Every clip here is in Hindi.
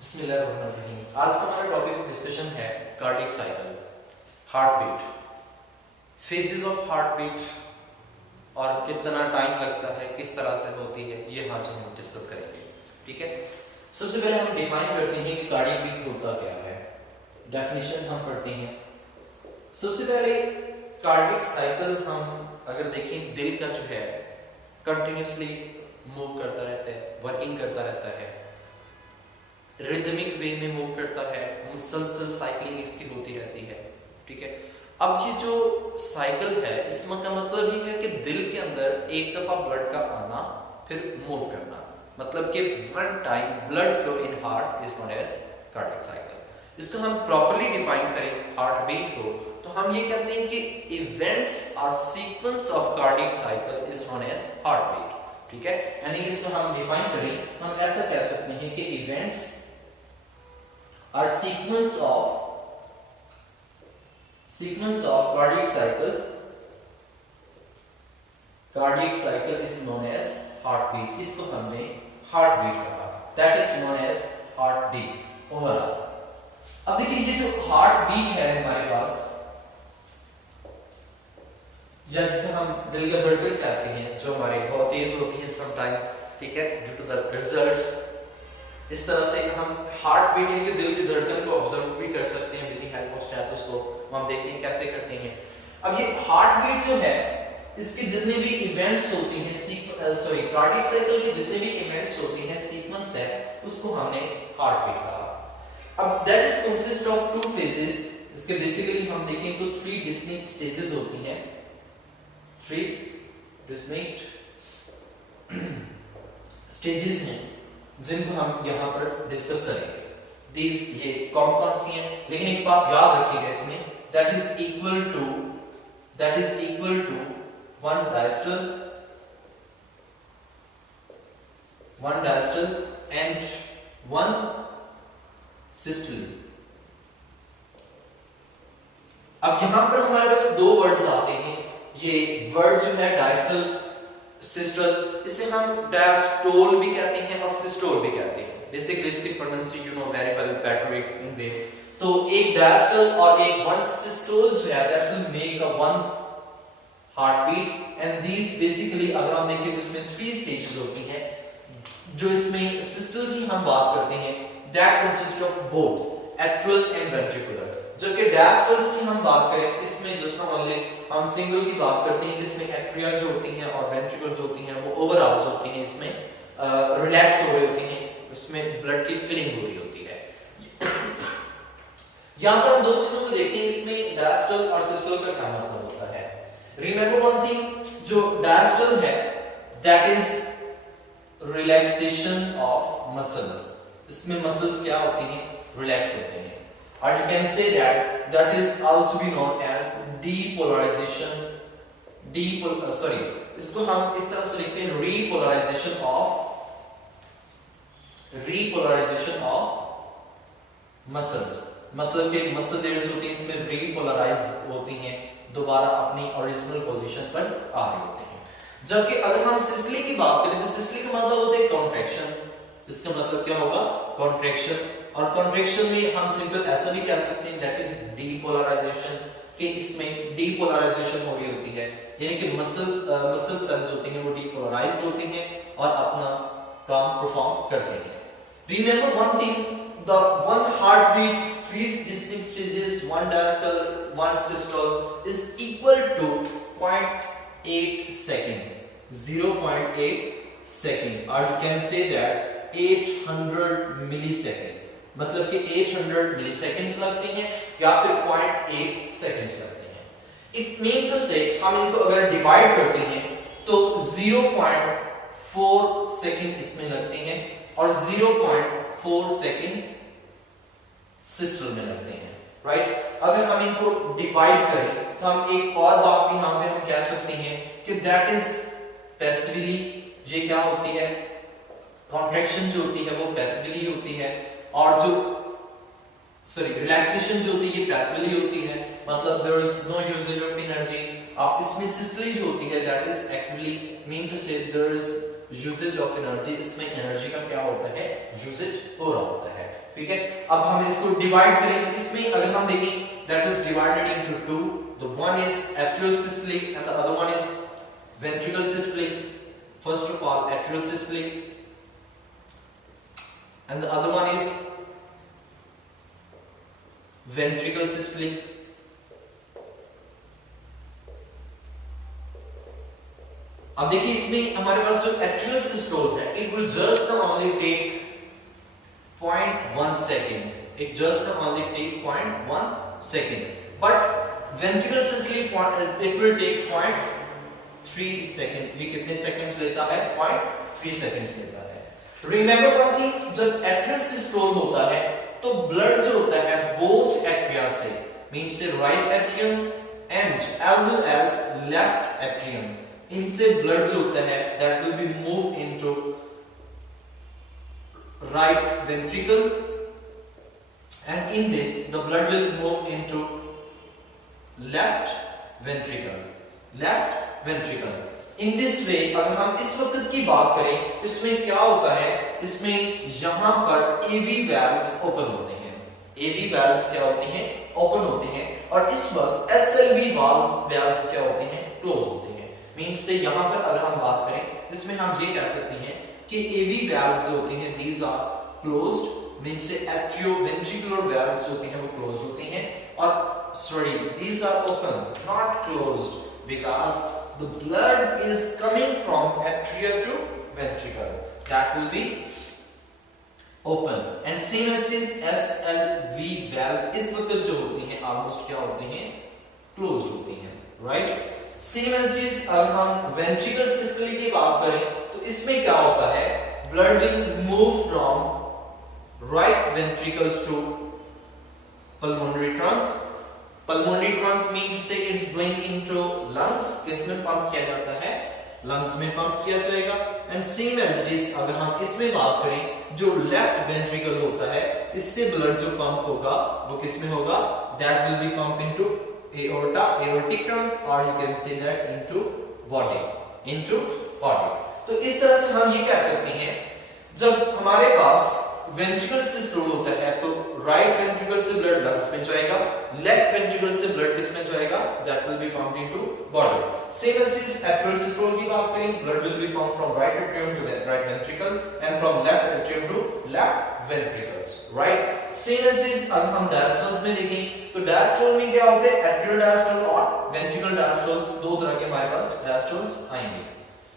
बिस्मिल्लाहिर्रहमानिर्रहीम। आज का हमारा टॉपिक ऑफ डिस्कशन है cardiac cycle, heart beat, phases of heart beat और कितना टाइम लगता है, किस तरह से होती है, ये आज हम डिस्कस करेंगे। ठीक है, सबसे पहले हम डिफाइन करते हैं कि कार्डियक बीट होता क्या है। डेफिनेशन हम पढ़ते हैं। सबसे पहले कार्डियक साइकिल हम अगर देखें, दिल का जो है कंटिन्यूसली मूव करता रहता है, वर्किंग करता रहता है, रिदमिक वे में मूव करता है, मुसलसल साइकिलिंग इसकी होती रहती है। ठीक है, अब ये जो साइकिल है इसमें का मतलब ये है कि दिल के अंदर एक दफा ब्लड का आना फिर मूव करना, मतलब कि one time blood flow in heart is known as cardiac cycle. इसको हम प्रॉपर्ली डिफाइन करें हार्ट बीट को, तो हम ये कहते हैं कि इवेंट्स और sequence of cardiac cycle is known as heart beat. ठीक है, यानी इसको हम डिफाइन करें, हम ऐसा कह सकते हैं कि events or sequence of cardiac cycle is known as heartbeat। इसको हमने heartbeat कहा, that is known as heartbeat overall. अब देखिए ये जो heartbeat है हमारे पास, या जिसे हम दिल का धड़कन कहते हैं, जो हमारे बहुत तेज होती है समटाइम, ठीक है, ड्यू टू द रिजल्ट्स। इस तरह से हम हार्ट बीट यानी कि दिल की धड़कन को ऑब्जर्व भी कर सकते हैं with the help of stethoscope. हम देखते हैं कैसे करते हैं। अब ये हार्ट बीट जो है, इसके जितने भी इवेंट्स होती हैं, कार्डियक साइकिल के जितने भी इवेंट्स होती हैं, सीक्वेंस है, उसको हमने हार्ट बीट कहा। अब that is consist of two phases. इसके बेसिकली हम देखें तो थ्री डिस्टिंक्ट स्टेजेस होती हैं, थ्री डिस्टिंक्ट स्टेजेस हैं जिनको हम यहाँ पर डिस्कस करेंगे। These ये कौन कौन सी हैं, लेकिन एक बात याद रखिएगा इसमें, that is equal to one diastole and one systole। अब यहाँ पर हमारे पास दो वर्ड्स आते हैं। ये वर्ड जो है डायस्टल, सिस्टल, इसे हम डायस्टोल भी कहते हैं और सिस्टोल भी कहते हैं। बेसिकली इसकी pronunciation you know very well better in way. तो एक डायस्टल और एक वन सिस्टोल जो है that will make a one heart beat. And these basically अगर हम देखें तो इसमें थ्री स्टेजेस होती हैं। जो इसमें सिस्टल की हम बात करते हैं, that consist of both atrial and ventricular. जबकि डायस्टल्स की हम बात करें, इसमें जस्ट ओनली हम सिंगल की बात करते हैं, जिसमें एट्रिया जो होती हैं और वेंट्रिकल्स होती हैं वो ओवरऑल जो होती हैं इसमें रिलैक्स हो रही होती हैं, उसमें ब्लड की फिलिंग हो रही होती है। यहाँ पर हम दो चीजों को देखते हैं, इसमें डायस्टल और सिस्टल का क्या मतलब होता है। रिमेंबर वन थिंग, जो डायस्टल है that is relaxation of muscles. इसमें मसल्स क्या होती हैं, रिलैक्स होते हैं। Or you can say that is also be known as depolarization। इसको हम इस तरह से लिखते हैं repolarization of muscles। मतलब कि मसल लेयर्स होती हैं, इसमें repolarize होती हैं, दोबारा अपनी ओरिजिनल पोजीशन पर आ रही होती हैं। जबकि अगर हम सिस्टली की बात करें तो सिस्टली का मतलब होता है कॉन्ट्रैक्शन। इसका मतलब क्या होगा, कॉन्ट्रैक्शन। और कॉन्ट्रैक्शन में हम सिंपल ऐसा भी कह सकते हैं दैट इज डीपोलराइजेशन, कि इसमें डीपोलराइजेशन हो रही होती है, यानी कि मसल सेल्स होती हैं वो डीपोलराइज्ड होती हैं और अपना काम परफॉर्म करते हैं। Remember one thing, the one heart beat, three distinct stages, one diastole, one systole is equal to 0.8 second, 0.8 second, और you can say that 800 millisecond. मतलब कि 800 मिलीसेकंड्स लगते हैं या फिर 0.8 सेकंड्स लगते हैं। इट मीन टू से हम इनको अगर डिवाइड करते हैं तो 0.4 सेकंड इसमें लगते हैं और 0.4 सेकंड सिस्टल में लगते हैं, राइट। अगर हम इनको डिवाइड करें तो हम एक और बात भी यहाँ पे हम कह सकते हैं कि दैट इज पैसिवली, ये क्या होती है, कॉन्ट्रैक्शन जो होती है वो पैसिवली होती है, और जो रिलैक्सेशन जो होती है ये पैसिवली होती है। मतलब there is no usages of energy. आप इसमें सिस्टली जो होती है that is actually mean to say there is usage of energy, इसमें एनर्जी का क्या होता है, यूसेज हो रहा होता है। ठीक है, अब हम इसको डिवाइड करें, इसमें अगर हम देखें that is divided into two, the one is atrial systolic and the other one is ventricle systolic. First of all atrial systolic and the other one is ventricle systolic। अब देखिए इसमें हमारे पास जो एट्रियल सिस्टोल है, it will just only take 0.1 second, it just only take 0.1 second, but ventricle systolic it will take 0.3 second. ये कितने सेकंड्स लेता है, 0.3 सेकंड्स लेता है। Remember one thing, जब एट्रियल सिस्टोल होता है तो ब्लड जो होता है बोथ एट्रिया से, means say right atrium and as well as left atrium, इनसे ब्लड जो होता है that will be move into right ventricle and in this the blood will move into left ventricle, left ventricle. In this way अगर हम इस वक्त की बात करें, इसमें क्या होता है, इसमें यहां पर एवी वैल्व्स ओपन होते हैं, एवी वैल्व्स क्या होते हैं, ओपन होते हैं, और इस वक्त एसएलवी वैल्व्स क्या होते हैं, क्लोज होते हैं। मींस से यहां पर अगर हम बात करें, इसमें हम ये कह सकते हैं कि एवी वैल्व्स जो होते हैं these are closed, means say atrioventricular valves जो होते हैं वो क्लोज होते हैं, और sorry these are open not closed because the blood is coming from atria to ventricle, that will be open, and same as this SLV valve इस वक्त जो होती हैं almost क्या होते हैं, closed होती हैं, right? same as this अगर हम ventricle systole की बात करें तो इसमें क्या होता है, blood will move from right ventricles to pulmonary trunk। Pulmonary trunk means say it's going into lungs, किसमें पंप किया जाता है, lungs में पंप किया जाएगा। and same as this अगर हम इसमें बात करें, जो left ventricle होता है इससे blood जो पंप होगा वो किसमें होगा, that will be pumped into aorta, aortic trunk, or you can say that into body, into body। तो इस तरह से हम ये कह सकते हैं जब हमारे पास वेंट्रिकल सिस्टोल होता है तो राइट वेंट्रिकल से ब्लड लंग्स में जाएगा, लेफ्ट वेंट्रिकल से ब्लड किस में जाएगा, that will be pumped into body. Same as this atrial systole की बात करें, blood will be pumped from right atrium to right ventricle and from left atrium to left ventricles, right. Same as this अगर हम डायस्टोल्स में देखें तो डायस्टोल में क्या होते हैं, एट्रियल डायस्टोल और वेंट्रिकल डायस्टोल्स, दो तरह के हमारे पास डायस्टोल्स आएंगे।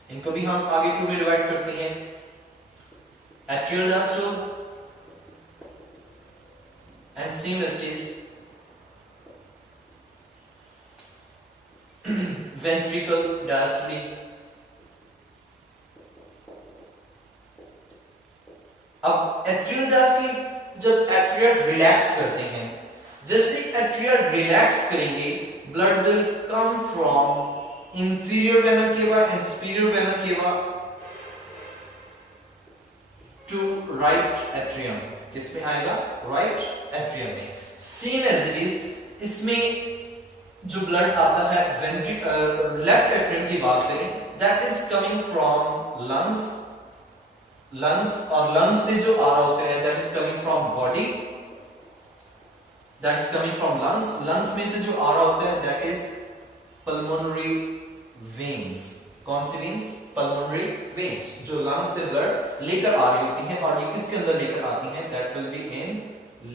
इनको भी हम आगे टू में डिवाइड करते हैं, atrial diastole and same as this ventricle diastole। अब एट्रियल डायस्टोल जब एट्रिया रिलैक्स करते हैं, जैसे एट्रिया रिलैक्स करेंगे blood will come from inferior vena cava and superior vena cava to right atrium, किसमें आएगा, राइट एट्रियम में। सेम एज इट इज इसमें जो ब्लड आता है लेफ्ट एट्रियम की बात करें, that is coming from lungs, और लंग्स से जो आ रहा होता है that is coming from body, that is coming from lungs में से जो आ रहा होता है दैट इज पल्मोनरी वेन्स। कौन सी वेन्स, पल्मोनरी वेन्स, जो लंग्स से ब्लड लेकर आ रही होती हैं, और ये किसके अंदर लेकर आती हैं, that will be in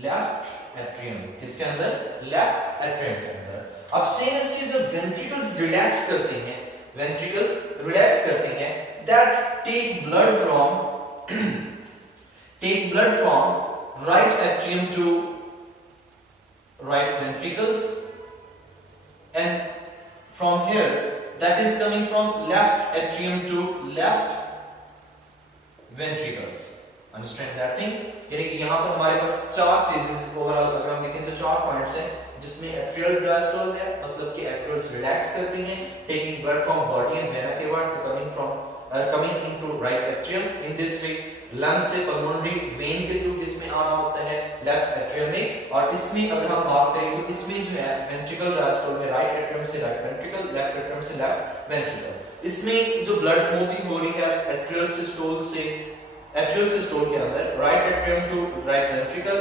left atrium, किसके अंदर, लेफ्ट एट्रियम के अंदर। अब सेम ऐसे जब वेंट्रिकल्स रिलैक्स करते हैं, वेंट्रिकल्स रिलैक्स करते हैं, that take blood from right atrium to right ventricles, and from here that is coming from left atrium to left ventricles। understand that thing? यानी कि यहाँ पर हमारे पास चार phases ओवरऑल अगर हम देखें तो चार पॉइंट्स हैं, जिसमें एट्रियल डायस्टोल है, मतलब कि एट्रियल्स रिलैक्स करते हैं, taking blood from body and vena cava to coming into right atrium. In this way lung से पल्मोनरी वेन के थ्रू किसमें आना होता है, लेफ्ट एट्रियम में। और इसमें अगर हम बात करें तो इसमें जो है वेंट्रिकल डायस्टोल में राइट एट्रियम से राइट वेंट्रिकल, लेफ्ट एट्रियम से लेफ्ट वेंट्रिकल, इसमें जो ब्लड मूविंग हो रही है एट्रियल सिस्टोल से एट्रियल सिस्टोल के अंदर right atrium to right ventricle,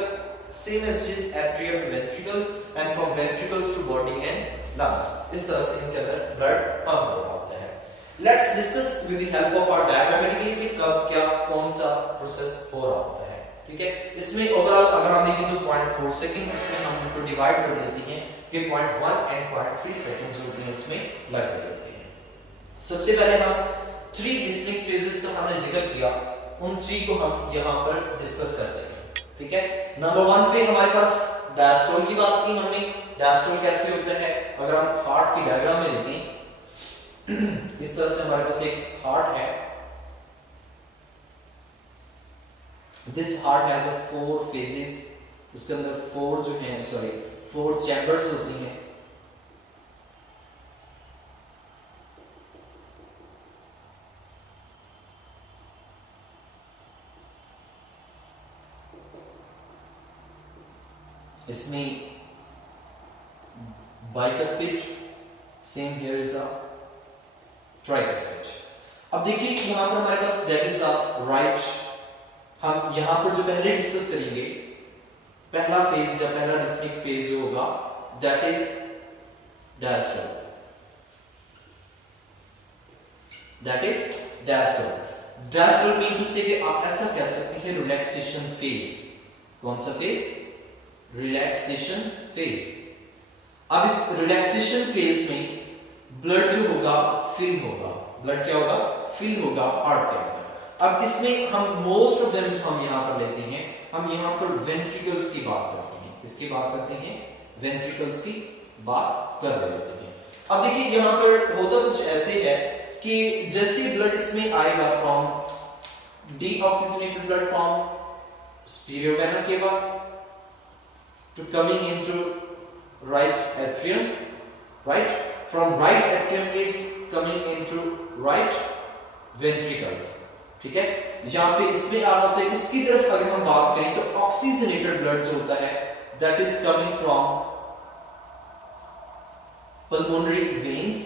same as is atrium to ventricles and from ventricles to body and lungs. इस तरह से इनके अंदर ब्लड पंप हो रहा है। Let's discuss with the help of our diagrammatically कि कब क्या कौन सा प्रोसेस हो रहा होता है। ठीक है, इसमें ओवरऑल अगर हम देखें तो 0.4 सेकंड, इसमें हम इनको डिवाइड कर लेते हैं कि 0.1 एंड 0.3 सेकंड्स होते हैं इसमें लग रहे होते हैं। सबसे पहले हम 3 डिस्टिंक्ट फेजेस का हमने जिक्र किया, उन 3 को हम यहां पर डिस्कस करते हैं। ठीक है, नंबर 1 पे हमारे पास डायस्टोल की बात की हमने। डायस्टोल कैसे होता है, अगर हम हार्ट की डायग्राम में देखें इस तरह से हमारे पास एक हार्ट है। This heart has a 4 phases, उसके अंदर 4 जो हैं 4 चैम्बर्स होती हैं। इसमें bicuspid, same here is a tricuspid। अब देखिए यहां पर हमारे पास that is a right, हम यहां पर जो पहले डिस्कस करेंगे पहला फेज या पहला डिस्टिंक्ट फेज जो होगा that is diastole, that is diastole। diastole mean to say कि आप ऐसा कह सकते हैं रिलैक्सेशन फेज। कौन सा फेज, रिलैक्सेशन फेज। अब इस रिलैक्सेशन फेज में ब्लड जो होगा फिल होगा, ब्लड क्या होगा, फिल होगा हार्ट के अंदर। अब इसमें हम मोस्ट ऑफ देम जो हम यहां पर लेते हैं, हम यहां पर वेंट्रिकल्स की बात करते हैं। किसकी बात करते हैं, वेंट्रिकल्स की बात कर रहे होते हैं। अब देखिए यहां पर होता कुछ ऐसे है कि जैसे ब्लड इसमें आएगा from deoxygenated blood from superior vena cava to coming into right atrium, right, from right atrium it's coming into right ventricles। ठीक है, यहां पे इसमें आ रहा होता है। इसकी तरफ अगर हम बात करें तो ऑक्सीजनेटेड ब्लड जो होता है that is coming from pulmonary veins,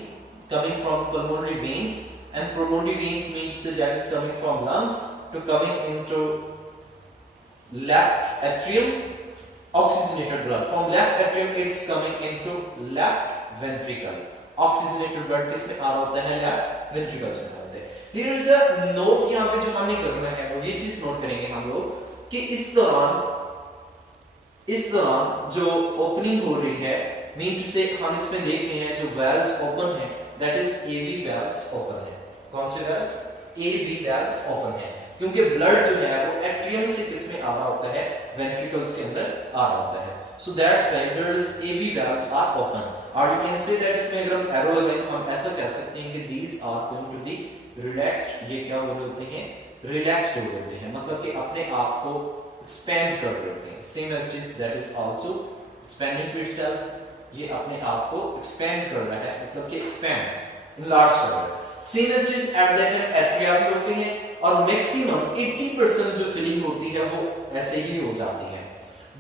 coming from pulmonary veins, and pulmonary veins means that is coming from lungs to coming into left atrium, oxygenated blood from left atrium it's coming into left ventricle। oxygenated blood किसमें आ रहा होता है, left ventricle से आ रहा है। there is a note यहाँ पे जो हमने करना है वो ये चीज नोट करेंगे हम लोग कि इस दौरान जो ओपनिंग हो रही है मीन से हम इसमें देख रहे हैं जो वेल्व्स ओपन है that is AV valves open है। कौन से वेल्व्स, AV वेल्व्स ओपन है, क्योंकि ब्लड जो है वो एट्रियम से किसमें आ रहा होता है, वेंट्रिकल्स के अंदर आ रहा होता है। So that's why there is AV valves are open, or you can say that इसमें अगर हम एरो लगाएं तो हम ऐसा कह सकते हैं कि these are going to be relaxed। ये क्या हो रहे होते हैं, रिलैक्स्ड हो रहे होते हैं, मतलब कि अपने आप को एक्सपेंड कर रहे होते हैं। Same as this that is also expanding to itself, ये अपने आप को एक्सपेंड कर रहा है, मतलब कि एक्सपेंड इनलार्ज कर रहा है। Same as this at that atria भी होते हैं और मैक्सिमम 80% जो फिलिंग होती है वो ऐसे ही हो जाती है।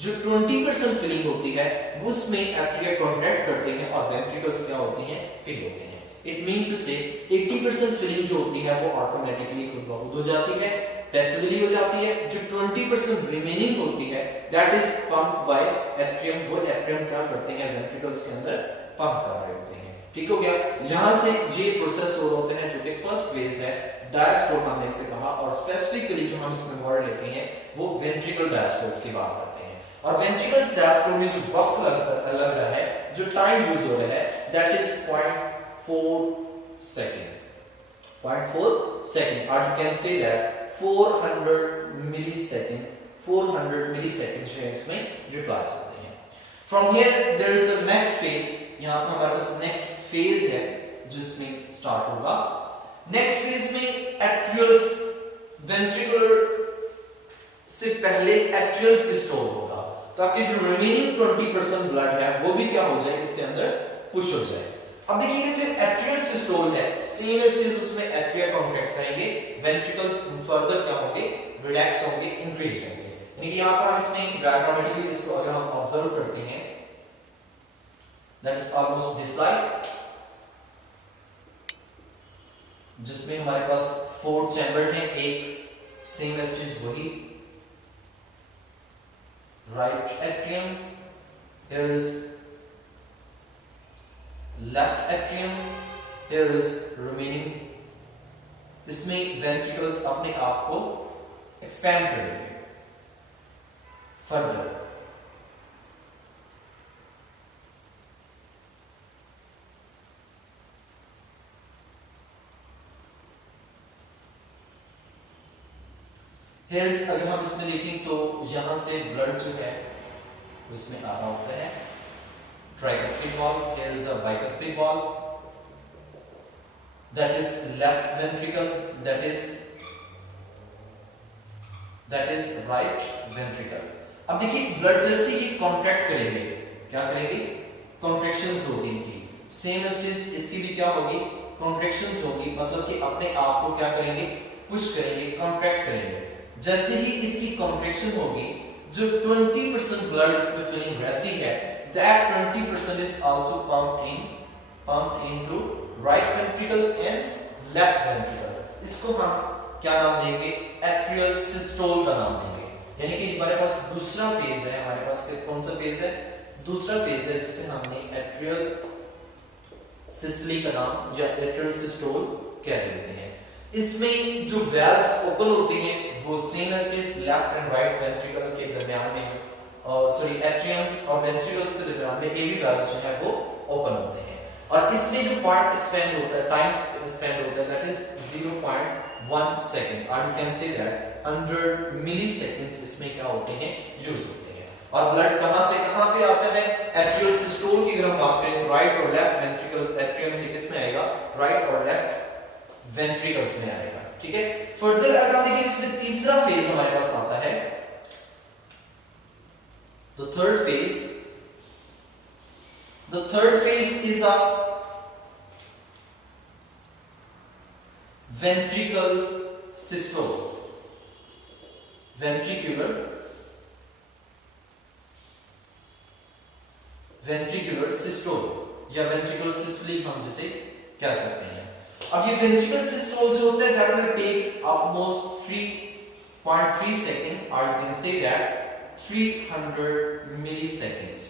जो 20% फिलिंग होती है उसमें एट्रिया कॉन्ट्रैक्ट करते हैं और वेंट्रिकल्स क्या होते हैं, फिल होते हैं। इट मीन टू से 80% फिलिंग जो होती है वो ऑटोमेटिकली खुद ब खुद हो जाती है, पैसिवली हो जाती है। जो 20% रिमेनिंग होती है that is pump by atrium, वो एट्रियम क्या करते हैं, वेंट्रिकल्स के अंदर पंप कर रहे होते हैं। ठीक हो गया, यहां से ये प्रोसेस हो होते हैं जो कि फर्स्ट फेज है, डायस्टोल हमने इसे कहा, और स्पेसिफिकली जो हम इसमें वर्ड लेते हैं वो वेंट्रिकल डायस्टोल्स की बात करते हैं। और वेंट्रिकल्स डायस्टोल में जो वक्त लग रहा है, जो टाइम यूज हो रहा है दैट इज 0.4 सेकंड, 0.4 सेकंड, और you can say that 400 millisecond, 400 millisecond जो है इसमें यूटिलाइज होते हैं। From here there is a next phase, यहां पर हमारे पास नेक्स्ट फेज है जिसमें स्टार्ट होगा। नेक्स्ट फेज में एट्रियल्स, वेंट्रिकुलर से पहले एट्रियल सिस्टोल होगा, ताकि जो रिमेनिंग 20% ब्लड है वो भी क्या हो जाए, इसके अंदर पुश हो जाए। अब देखिए जो एट्रियल सिस्टोल है सेम एज उसमें एट्रिया कॉन्ट्रैक्ट करेंगे, वेंट्रिकल्स फर्दर क्या होंगे, रिलैक्स होंगे, इंक्रीज होंगे। यानी कि यहां पर हम इसमें डायग्रामेटिकली इसको अगर हम ऑब्जर्व करते हैं that is almost this like, जिसमें हमारे पास 4 चैम्बर हैं, एक सेम एज इज वही right atrium, here is left atrium, here is remaining। इसमें वेंट्रिकल्स अपने आप को एक्सपैंड करेंगे फर्दर। हेयर्स अगर हम इसमें देखें तो यहां से ब्लड जो है उसमें आ रहा होता है tricuspid wall, here is a bicuspid wall, that is left ventricle, that is right ventricle। अब देखिए ब्लड जैसे ही कॉन्ट्रैक्ट करेंगे, क्या करेंगे, कॉन्ट्रैक्शंस होगी इनकी, सेम एज इसकी भी क्या होगी, कॉन्ट्रैक्शंस होगी, मतलब कि अपने आप को क्या करेंगे, पुश करेंगे, कॉन्ट्रैक्ट करेंगे। जैसे ही इसकी कॉन्ट्रैक्शन होगी, जो 20% ब्लड इसमें फिलिंग रहती है, that 20% is also pumped into right ventricle and left ventricle। इसको हम क्या नाम देंगे, एट्रियल सिस्टोल का नाम देंगे। यानी कि हमारे पास दूसरा फेज है, हमारे पास कौन सा फेज है, दूसरा फेज है, जिसे हमने एट्रियल सिस्टोली का नाम या एट्रियल सिस्टोल कह देते हैं। इसमें जो वेल्व्स ओपन होती हैं वो same as is left and right ventricle के दरमियान में, सॉरी एट्रियम और वेंट्रिकल्स के दरमियान में एवी वेल्व जो है वो ओपन होते हैं। और इसमें जो पार्ट एक्सपेंड होता है, टाइम एक्सपेंड होता है, दैट इज 0.1 सेकंड, और you can say that 100 milliseconds इसमें क्या होते हैं, यूज होते हैं। और ब्लड कहां से कहां पे आता है, एट्रियल सिस्टोल की अगर हम बात करें तो राइट और लेफ्ट वेंट्रिकल एट्रियम से किस में आएगा, राइट और लेफ्ट वेंट्रिकल्स में आएगा। ठीक है, फर्दर अगर हम देखिए इसमें तीसरा फेज हमारे पास आता है, the third phase is a ventricular systole, ventricular systole या ventricular systole हम जिसे कह सकते हैं। अब ये ventricular systole जो होता है that will take almost 3.3 second, और you can say that 300 milliseconds.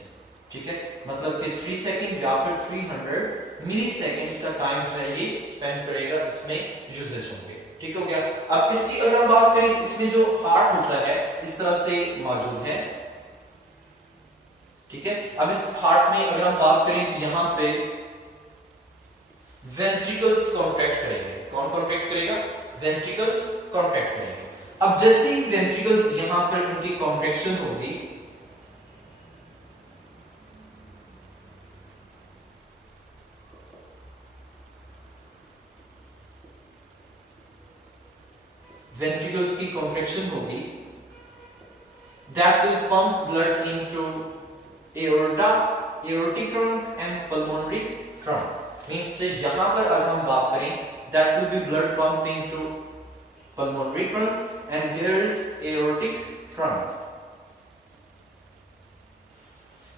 ठीक है, मतलब कि 3 सेकंड या फिर 300 मिलीसेकंड्स का टाइम जो है ये स्पेंड करेगा, इसमें यूजेज होंगे। ठीक हो गया। अब इसकी अगर हम बात करें, इसमें जो हार्ट होता है इस तरह से मौजूद है। ठीक है, अब इस हार्ट में अगर हम बात करें तो यहां पे वेंट्रिकल्स कॉन्ट्रैक्ट करेंगे। कौन कॉन्ट्रैक्ट करेगा, वेंट्रिकल्स कॉन्ट्रैक्ट करेंगे। अब जैसे ही वेंट्रिकल्स यहां पर उनकी कॉन्ट्रैक्शन होगी, वेंट्रिकल्स की कॉन्ट्रैक्शन होगी, that will pump blood into aorta, aortic trunk and pulmonary trunk। Means यहां पर अगर हम बात करें, that will be blood pumping to pulmonary trunk and here is aortic trunk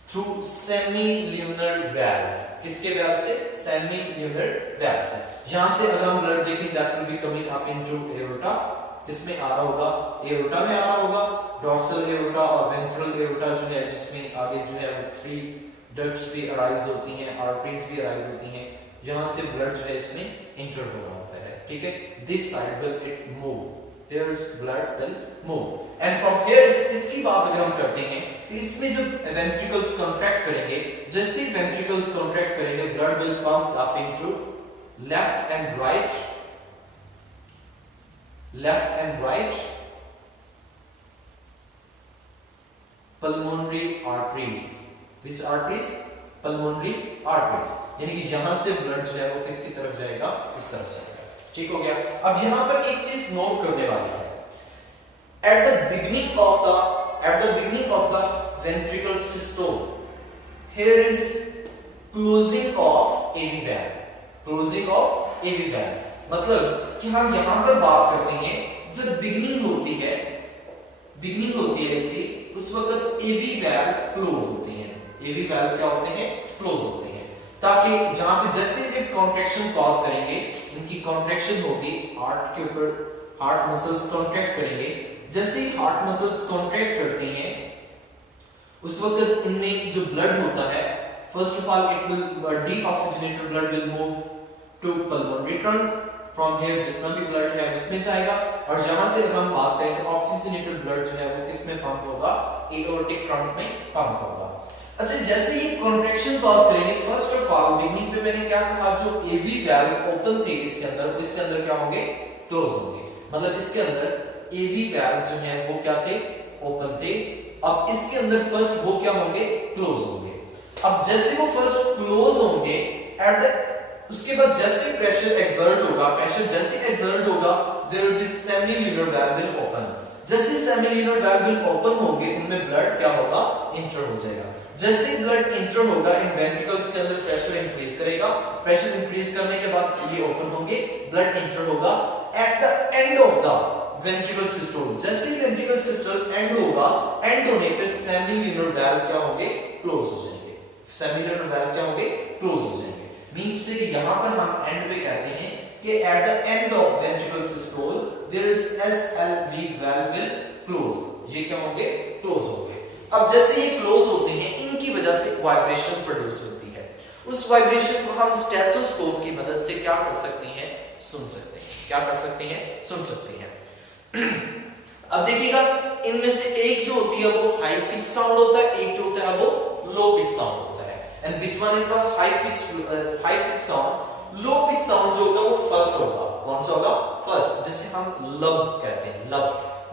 through semilunar valve। किसके valve से, semilunar valve से। यहां से अगर हम ब्लड देखें, that will be coming up into aorta, किसमें आ रहा होगा, एओर्टा में आ रहा होगा, डॉर्सल एओर्टा और वेंट्रल एओर्टा जो है, जिसमें आगे जो है वो 3 डक्ट्स भी अराइज होती हैं, आर्टरीज भी अराइज होती हैं, यहां से ब्लड जो है इसमें इंटर हो रहा होता है। ठीक है, this side will it move, here's blood will move and from here, इसकी बात अगर हम करते हैं तो इसमें जब वेंट्रिकल्स कॉन्ट्रैक्ट करेंगे, जैसे वेंट्रिकल्स कॉन्ट्रैक्ट करेंगे, blood will pump up into left and right pulmonary arteries। Which arteries? Pulmonary arteries। यानी कि यहां से ब्लड जो है वो किसकी तरफ जाएगा, इस तरफ जाएगा। ठीक हो गया। अब यहां पर एक चीज नोट करने वाली है, at the beginning of the ventricular systole, here is closing of AV valve। मतलब कि हम यहां पर बात करते हैं, जब बिगनिंग होती है इसकी, उस वक्त एवी वैल्व क्लोज होते हैं। एवी वैल्व क्या होते हैं, क्लोज होते हैं। ताकि जहां पे जैसे ये कॉन्ट्रैक्शन कॉज करेंगे, इनकी कॉन्ट्रैक्शन होगी हार्ट के ऊपर, हार्ट मसल्स कॉन्ट्रैक्ट करेंगे। जैसे ही हार्ट मसल्स कॉन्ट्रैक्ट करती हैं उस वक्त इनमें जो ब्लड होता है, first of all it will deoxygenated blood will move to pulmonary trunk, from here जितना भी ब्लड है उसमें जाएगा, और यहां से अगर हम बात करें तो ऑक्सीजनेटेड ब्लड जो है वो किसमें पंप होगा, एओर्टिक ट्रंक में पंप होगा। अच्छा, जैसे ही कॉन्ट्रैक्शन कॉज करेंगे, फर्स्ट ऑफ ऑल बिगनिंग पे मैंने क्या कहा, जो एवी वाल्व ओपन थे इसके अंदर क्या होंगे, क्लोज होंगे। मतलब इसके अंदर एवी वाल्व जो है वो क्या थे, ओपन थे। अब इसके अंदर फर्स्ट वो क्या होंगे, क्लोज होंगे। अब जैसे वो फर्स्ट क्लोज होंगे, एट द उसके बाद जैसे प्रेशर एक्सर्ट होगा, there will be semilunar valve will open. जैसे सेमील्यूनर वाल्व विल ओपन होंगे, उनमें ब्लड क्या होगा, इंटर हो जाएगा। जैसे ब्लड इंटर होगा, इन वेंट्रिकल्स के अंदर प्रेशर इंक्रीज करेगा, प्रेशर इंक्रीज करने के बाद ये ओपन होंगे, ब्लड इंटर होगा। Eight the end of the ventricle systole, जैसे ही वेंट्रिकल सिस्टोल एंड होगा, एंड होने पे सेमील्यूनर वाल्व क्या होंगे, क्लोज हो जाएंगे। सेमील्यूनर वाल्व क्या होंगे, क्लोज हो जाएंगे। मींस से कि यहां पर हम एंड पे कहते हैं कि at the end of ventricle systole there is SLV valve will close, ये क्या होंगे, क्लोज होंगे। अब जैसे ये क्लोज होते हैं, इनकी वजह से वाइब्रेशन प्रोड्यूस होती है। उस वाइब्रेशन को हम स्टेथोस्कोप की मदद से क्या कर सकते हैं, सुन सकते हैं। क्या कर सकते हैं, सुन सकते हैं। अब देखिएगा, इनमें से एक जो होती है वो हाई पिच साउंड होता है, एक जो होता है वो लो पिच साउंड होता है। And which one is the high pitch sound? Low pitch sound जो होगा वो फर्स्ट होगा। कौन सा होगा, फर्स्ट, जिसे हम लब कहते हैं। लब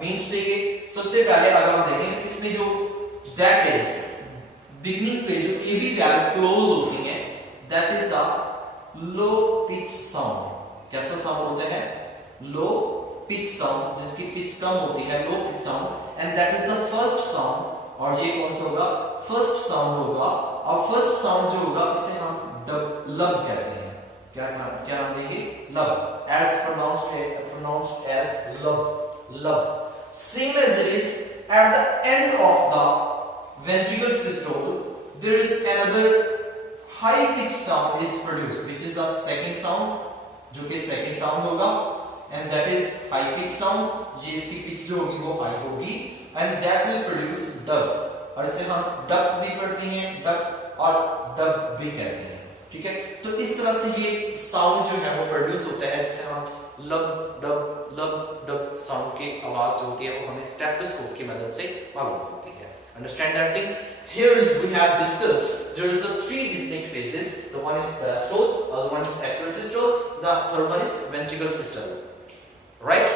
मींस से कि सबसे पहले अगर हम देखें इसमें जो दैट इज बिगिनिंग पे जो एवी वाल्व क्लोज होती है, that is a low pitch sound. कैसा साउंड होता है, लो पिच साउंड, जिसकी पिच कम होती है, low pitch sound. And that is the first sound, और ये कौन सा होगा, फर्स्ट साउंड होगा। और फर्स्ट साउंड जो होगा इसे हम लब कहते हैं। क्या नाम देंगे, lub, as pronounced as lub. Same as it is at the end of the ventricle systole there is another high pitch sound is produced, which is a second sound, जो कि second sound होगा, and that is high pitch sound। ये इसकी pitch जो होगी वो high होगी, and that will produce dub, और इसे हम duck भी पढ़ते हैं, duck और dub भी कहते हैं। ठीक है, तो इस तरह से ये sound जो है वो produce होता है, जिसे हम लब डब साउंड की आवाज जो होती है वो हमें स्टेथोस्कोप की मदद से मालूम होती है। Understand that thing? Here is we have discussed there is a three distinct phases. The one is diastole, the other one is sacral systole, the third one is ventricular systole. Right?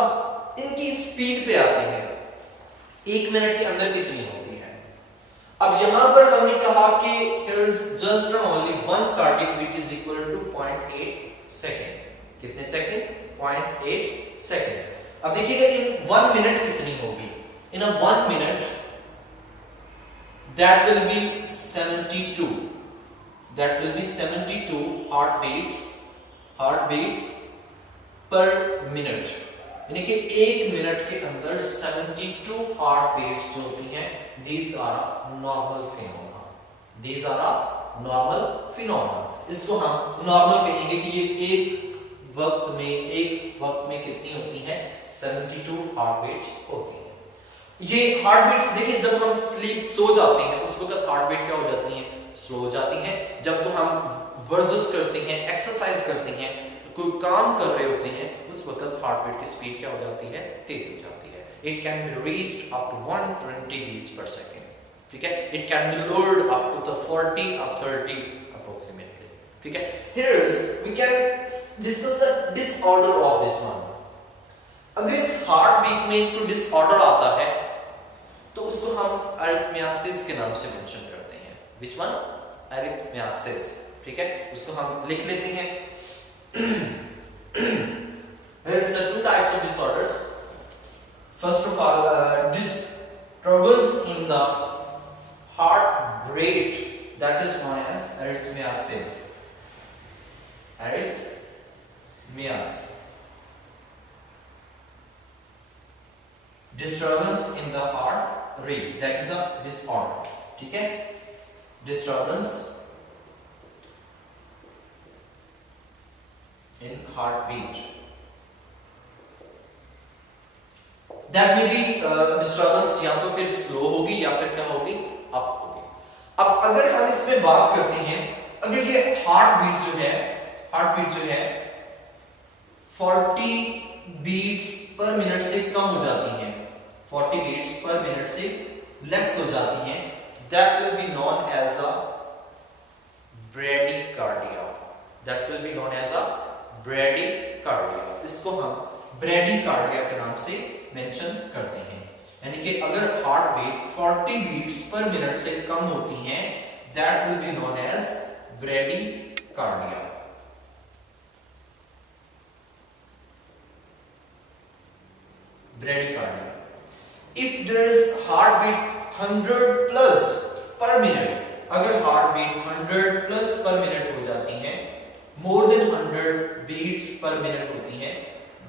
अब इनकी स्पीड पे आते हैं, 1 मिनट के अंदर कितनी होती है। अब यहां पर हमने कहा कि here is just and only one cardiac beat is equal to 0.8 second. कितने सेकंड, 0.8 सेकंड। अब देखिएगा इन 1 मिनट कितनी होगी। In a 1 minute that will be 72 heartbeats per minute, यानी कि 1 मिनट के अंदर 72 heartbeats जो होती हैं, these are normal phenomena। इसको हम नॉर्मल कहेंगे कि ये एक वक्त में कितनी होती हैं, 72 heartbeats होती हैं। ये हार्टबीट्स देखिए, जब हम स्लीप सो जाते हैं उस वक्त हार्टबीट क्या हो जाती है, स्लो हो जाती है। जब हम वर्जिश करते हैं, एक्सरसाइज करते हैं, कोई काम कर रहे होते हैं, उस वक्त हार्टबीट की स्पीड क्या हो जाती है, तेज हो जाती है। It can be reached up to 120 beats per second। ठीक है, it can be lowered up to the 40 or 30 approximately। ठीक है, here is we can discuss the disorder of this one। अगर इस हार्टबीट में कोई डिसऑर्डर आता है तो उसको हम अरिथमियासिस के नाम से मेंशन करते हैं। Which one? अरिथमियासिस। ठीक है, उसको हम लिख लेते हैं। There is two types of disorders. First of all, disturbance in the heart rate, that is known as arrhythmiasis. Arrhythmias. Disturbance in the heart rate, that is a disorder। ठीक है, disturbance in heartbeat. That may be disturbance या तो फिर slow होगी या फिर क्या होगी, up होगी. अब अगर हम इसमें बात करते हैं, अगर ये heartbeat जो है 40 बीट्स पर मिनट से कम हो जाती हैं, 40 बीट्स पर मिनट से लेस हो जाती हैं, that will be known as a bradycardia. That will be known as a bradycardia. इसको हम bradycardia के नाम से मेंशन करते हैं. यानी कि अगर heart beat 40 beats per minute से कम होती हैं, that will be known as bradycardia. Bradycardia. If there is heartbeat 100 plus per minute, अगर heartbeat 100 plus per minute हो जाती है, more than 100 beats per minute होती है,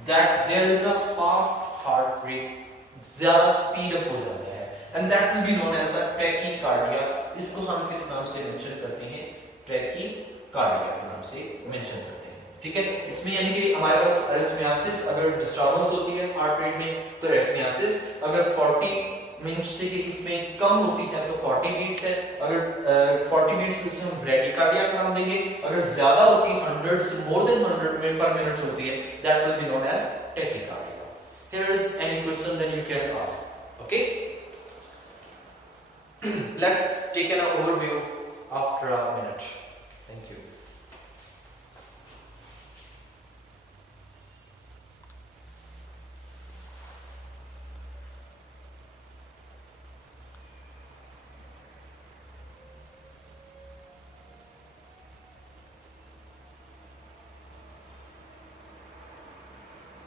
that there is a fast heart rate, ज़्यादा speed up हो जाता है, and that will be known as a tachycardia. इसको हम किस नाम से मेंशन करते हैं? tachycardia के नाम से मेंशन करते हैं. ठीक है, इसमें यानी कि हमारे पास अरिथमियासिस, अगर डिस्टर्बेंस होती है हार्ट रेट में तो अरिथमियासिस, अगर 40 मिनट से इसमें कम होती है तो 40 बीट्स है, अगर 40 बीट्स तो इसे हम ब्रेडिकार्डिया का नाम देंगे, अगर ज्यादा होती है 100 से मोर देन 100 में पर मिनट होती है, that will be known as tachycardia. Here is any question then you can ask. Okay, let's take an overview after a minute.